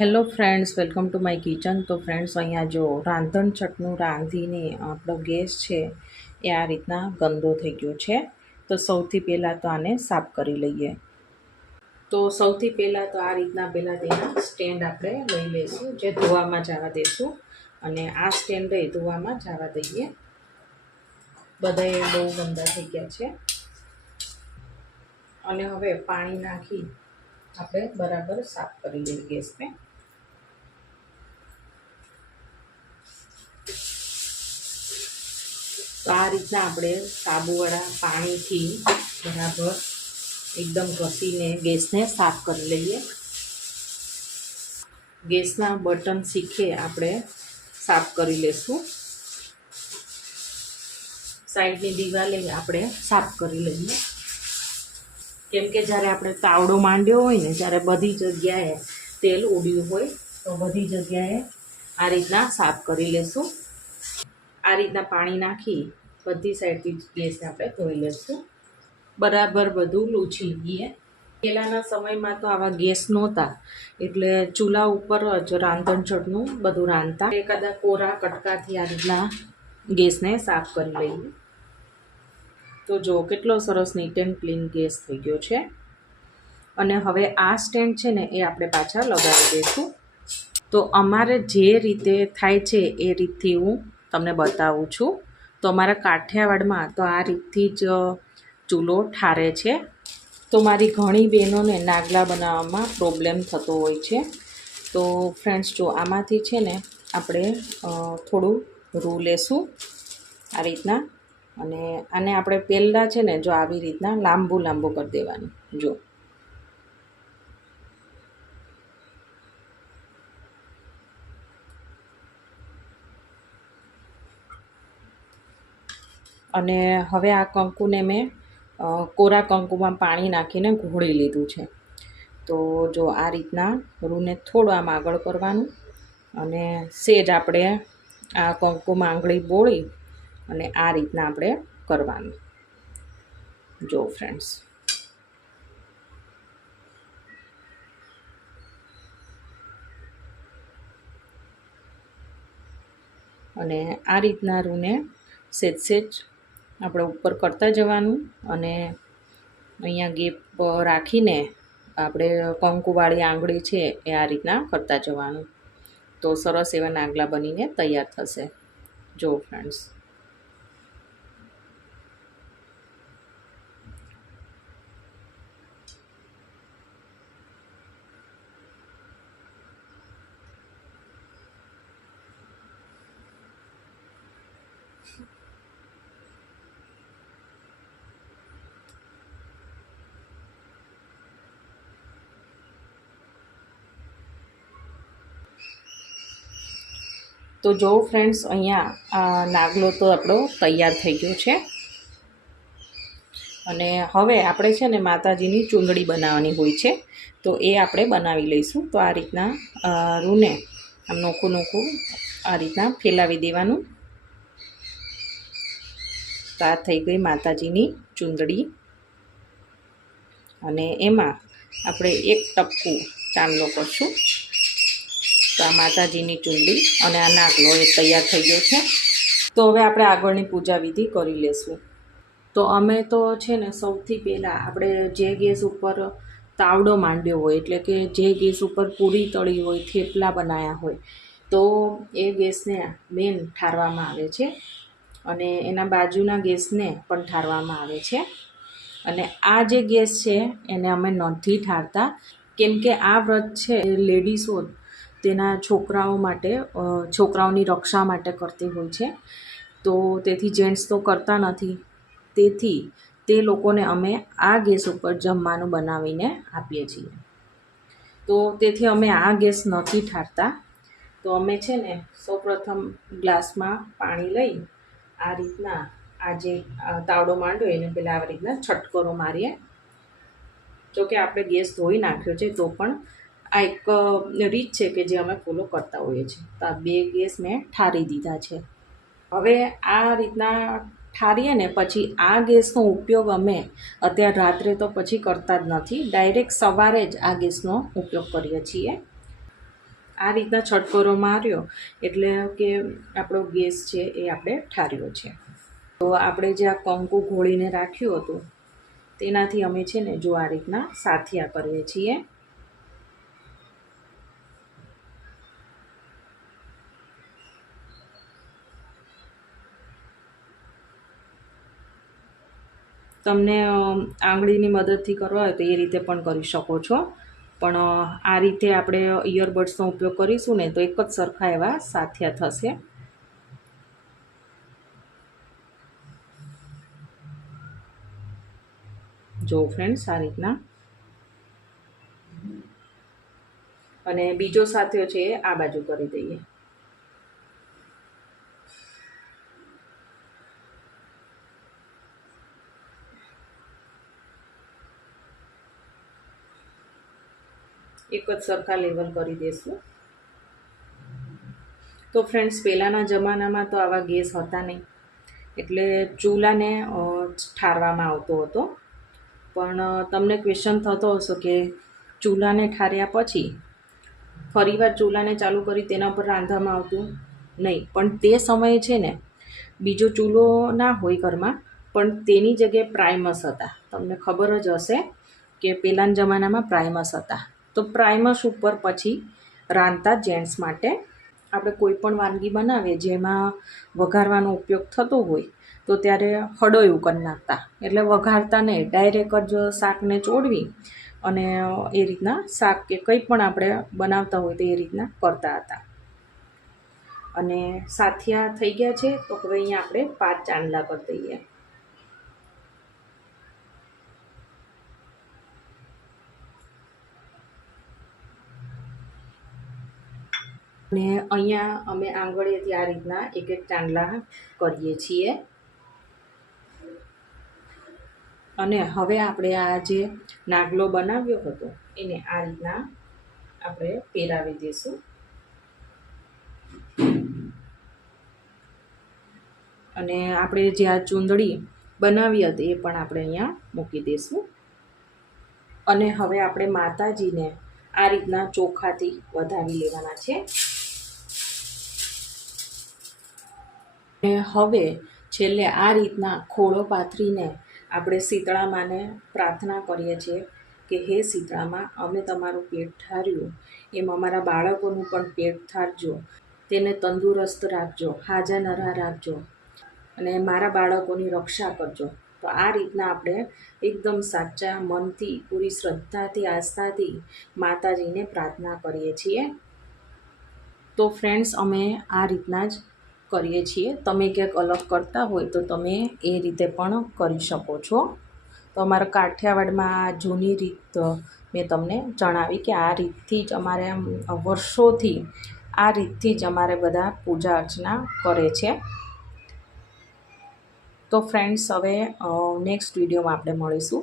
Hello friends, welcome to my kitchen. તો friends, અહીંયા જો રાંધણ ચટનું રાંધીને આપણો ગેસ છે એ આ રીતના ગંદો થઈ ગયો છે. તો સૌથી પહેલાં તો આને સાફ કરી લઈએ. તો સૌથી પહેલાં તો આ રીતના પહેલાં તેના સ્ટેન્ડ આપણે લઈ લઈશું, જે ધોવામાં જવા દઈશું અને આ સ્ટેન્ડ એ ધોવામાં જવા દઈએ. બધાએ બહુ ગંદા થઈ ગયા છે. અને હવે પાણી નાખી આપણે બરાબર સાફ કરી લઈએ ગેસને. તો આ રીતના આપણે સાબુવાળા પાણીથી બરાબર એકદમ ઘસીને ગેસને સાફ કરી લઈએ. ગેસના બટન શીખે આપણે સાફ કરી લઈશું સાઈડની દિવાલે આપણે સાફ કરી લઈએ. કેમ કે જ્યારે આપણે તાવડો માંડ્યો હોય ને ત્યારે બધી જગ્યાએ તેલ ઉડ્યું હોય, તો બધી જગ્યાએ આ રીતના સાફ કરી લેશું. આ રીતના પાણી નાખી બધી સાઈડથી ગેસને આપણે ધોઈ લઈશું. બરાબર બધું લૂછી લઈએ. પહેલાંના સમયમાં તો આવા ગેસ નહોતા, એટલે ચૂલા ઉપર જ રાંધણ ચટનું બધું રાંધતા. એકાદા કોરા, કટકાથી આ રીતના ગેસને સાફ કરી લઈએ. તો જો કેટલો સરસ નીટ એન્ડ ક્લીન ગેસ થઈ ગયો છે. અને હવે આ સ્ટેન્ડ છે ને એ આપણે પાછા લગાવી દઈશું. તો અમારે જે રીતે થાય છે એ રીતથી હું તમને બતાવું છું. તો અમારા કાઠિયાવાડમાં તો આ રીતથી જ ચૂલો ઠારે છે. તો મારી ઘણી બહેનોને નાગલા બનાવવામાં પ્રોબ્લેમ થતો હોય છે. તો ફ્રેન્ડ્સ જો આમાંથી છે ને, આપણે થોડું રૂ લેશું આ રીતના. અને આને આપણે પહેલાં છે ને, જો આવી રીતના લાંબુ લાંબુ કરી દેવાનું. જો. અને હવે આ કંકુને મેં કોરા કંકુમાં પાણી નાખીને ઘોળી લીધું છે. તો જો આ રીતના રૂને થોડું આમ આગળ કરવાનું અને સેજ આપણે આ કંકુમાં આંગળી બોળી અને આ રીતના આપણે કરવાનું. જો ફ્રેન્ડ્સ. અને આ રીતના રૂને સેજ સેજ આપણે ઉપર કરતા જવાનું અને અહીંયા ગેપ રાખીને આપણે કંકુવાળી આંગળી છે એ આ રીતના કરતા જવાનું. તો સરસ એવા નાગલા બનીને તૈયાર થશે. જો ફ્રેન્ડ્સ તો જો ફ્રેન્ડ્સ, અહીંયા નાગલો તો આપણો તૈયાર થઈ ગયો છે. અને હવે આપણે છે ને માતાજીની ચૂંદડી બનાવવાની હોય છે. તો એ આપણે બનાવી લઈશું. તો આ રીતના રૂને આમ નોખું નોખું આ રીતના ફેલાવી દેવાનું. તો આ થઈ ગઈ માતાજીની ચૂંદડી. અને એમાં આપણે એક ટપકું ચાંદલો કરશું. તો આ માતાજીની ચૂંદડી અને આ નાગલો એ તૈયાર થઈ ગયો છે. તો હવે આપણે આગળની પૂજા વિધિ કરી લેશું. તો અમે તો છે ને સૌથી પહેલાં આપણે જે ગેસ ઉપર તાવડો માંડ્યો હોય, એટલે કે જે ગેસ ઉપર પૂરી તળી હોય, થેપલા બનાવ્યા હોય, તો એ ગેસને મેન ઠારવામાં આવે છે અને એના બાજુના ગેસને પણ ઠારવામાં આવે છે. અને આ જે ગેસ છે એને અમે નથી ઠારતા. કેમ કે આ વ્રત છે લેડીસો તેના છોકરાઓ માટે છોકરાઓની રક્ષા માટે કરતી હોય છે. તો તેથી જેન્ટ્સ તો કરતા નથી. તેથી તે લોકોને અમે આ ગેસ ઉપર જમવાનું બનાવીને આપીએ છીએ. તો તેથી અમે આ ગેસ નથી ઠારતા. તો અમે છે ને સૌપ્રથમ ગ્લાસમાં પાણી લઈ આ રીતના આ જે તાવડો માંડ્યો એને પહેલાં આવી રીતના છટકરો મારીએ. જોકે આપણે ગેસ ધોઈ નાખ્યો છે તો પણ આ એક રીત છે કે જે અમે ફોલો કરતા હોઈએ છીએ. તો આ બે ગેસ મેં ઠારી દીધા છે. હવે આ રીતના ઠારીએ ને પછી આ ગેસનો ઉપયોગ અમે અત્યારે રાત્રે તો પછી કરતા જ નથી. ડાયરેક્ટ સવારે જ આ ગેસનો ઉપયોગ કરીએ છીએ. આ રીતના છટકરો માર્યો એટલે કે આપણો ગેસ છે એ આપણે ઠાર્યો છે. તો આપણે જે આ કંકુ ઘોળીને રાખ્યું હતું, તેનાથી અમે છે ને જો આ રીતના સાથિયા કરીએ છીએ. તમને આંગળીની મદદથી કરવા હોય તો એ રીતે પણ કરી શકો છો. પણ આ રીતે આપણે ઇયરબડ્સનો ઉપયોગ કરીશું ને તો એક જ સરખા એવા સાથિયા થશે. જો ફ્રેન્ડ્સ આ રીતના. અને બીજો સાથિયો છે, એ આ બાજુ કરી દઈએ. એક જ સરખા લેવલ કરી દઈશું તો ફ્રેન્ડ્સ પહેલાંના જમાનામાં તો આવા ગેસ હતા નહીં. એટલે ચૂલાને ઠારવામાં આવતો હતો. પણ તમને ક્વેશ્ચન થતો હશે કે ચૂલાને ઠાર્યા પછી ફરીવાર ચૂલાને ચાલુ કરી તેના પર રાંધવામાં આવતું નહીં. પણ તે સમયે છે ને, બીજો ચૂલો ના હોય ઘરમાં, પણ તેની જગ્યાએ પ્રાઇમસ હતા. તમને ખબર જ હશે કે પહેલાંના જમાનામાં પ્રાઇમસ હતા. તો પ્રાઇમસ ઉપર પછી રાંધતા જેન્ટ્સ માટે આપણે કોઈ પણ વાનગી બનાવીએ જેમાં વઘારવાનો ઉપયોગ થતો હોય, તો ત્યારે હળોયું કરી નાખતા. એટલે વઘારતા નહીં ડાયરેક્ટ જ શાકને ચોડવી અને એ રીતના શાક કે કંઈ પણ આપણે બનાવતા હોય તો એ રીતના કરતા હતા. અને સાથિયા થઈ ગયા છે, તો હવે અહીંયા આપણે પાંચ ચાંદલા કરી દઈએ. અને અહીંયા અમે આંગળીએથી આ રીતના એક એક ચાંદલા કરીએ છીએ. અને હવે આપણે આ જે નાગલો બનાવ્યો હતો, એને આ રીતના આપણે પહેરાવી દઈશું. અને આપણે જે આ ચૂંદડી બનાવી હતી એ પણ આપણે અહીંયા મૂકી દઈશું. અને હવે આપણે માતાજીને આ રીતના ચોખાથી વધાવી લેવાના છે. અને હવે છેલ્લે આ રીતના ખોળો પાથરીને આપણે શીતળામાને પ્રાર્થના કરીએ છીએ કે હે શીતળામાં, અમે તમારું પેટ ઠાર્યું એમ અમારા બાળકોનું પણ પેટ ઠારજો. તેને તંદુરસ્ત રાખજો હાજા નરા રાખજો અને મારા બાળકોની રક્ષા કરજો. તો આ રીતના આપણે એકદમ સાચા મનથી, પૂરી શ્રદ્ધાથી, આસ્થાથી માતાજીને પ્રાર્થના કરીએ છીએ. તો ફ્રેન્ડ્સ, અમે આ રીતના જ કરીએ છીએ. તમે ક્યાંક અલગ કરતા હોય તો તમે એ રીતે પણ કરી શકો છો. તો અમારા કાઠિયાવાડમાં આ જૂની રીત મેં તમને જણાવી કે આ રીતથી જ અમારે આમ વર્ષોથી આ રીતથી જ અમારે બધા પૂજા અર્ચના કરે છે. તો ફ્રેન્ડ્સ, હવે નેક્સ્ટ વિડીયોમાં આપણે મળીશું.